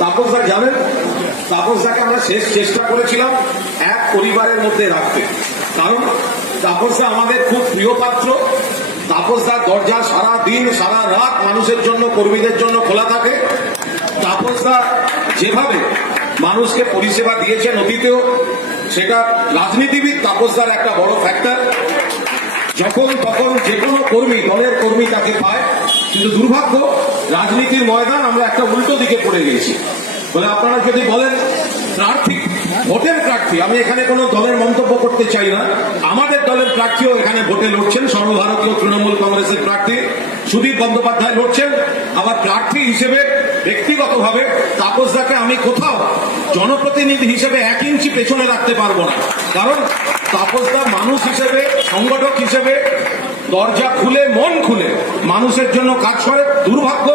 তাপসদা জানেন, তাপসদাকে আমরা শেষ চেষ্টা করেছিলাম এক পরিবারের মধ্যে রাখতে, কারণ তাপসদা আমাদের খুব প্রিয় পাত্র। তাপসদার দরজা সারা দিন সারা রাত মানুষের জন্য, কর্মীদের জন্য খোলা থাকে। তাপসদা যেভাবে মানুষকে পরিষেবা দিয়েছেন অতীতেও, সেটা রাজনীতিবিদ তাপসদার একটা বড় ফ্যাক্টর। যখন তখন যে কোনো কর্মী, দলের কর্মী তাকে পায়। কিন্তু দুর্ভাগ্য, রাজনীতির ময়দান আমরা একটা উল্টো দিকে পড়ে গেছি। বলে আপনারা যদি বলেন প্রার্থী, ভোটের প্রার্থী, আমি এখানে কোনো দলের মন্তব্য করতে চাই না, আমাদের দলের প্রার্থীও এখানে ভোটে লড়ছেন। সর্বভারতীয় তৃণমূল কংগ্রেসের প্রার্থী সুদীপ বন্দ্যোপাধ্যায় লড়ছেন। আবার প্রার্থী হিসেবে ব্যক্তিগতভাবে তাপসদাকে আমি কোথাও জনপ্রতিনিধি হিসেবে 1 ইঞ্চি পেছনে রাখতে পারবো না, কারণ তাপসদা মানুষ হিসেবে, সংগঠক হিসেবে দরজা খুলে, মন খুলে মানুষের জন্য কাজ করে। দুর্ভাগ্য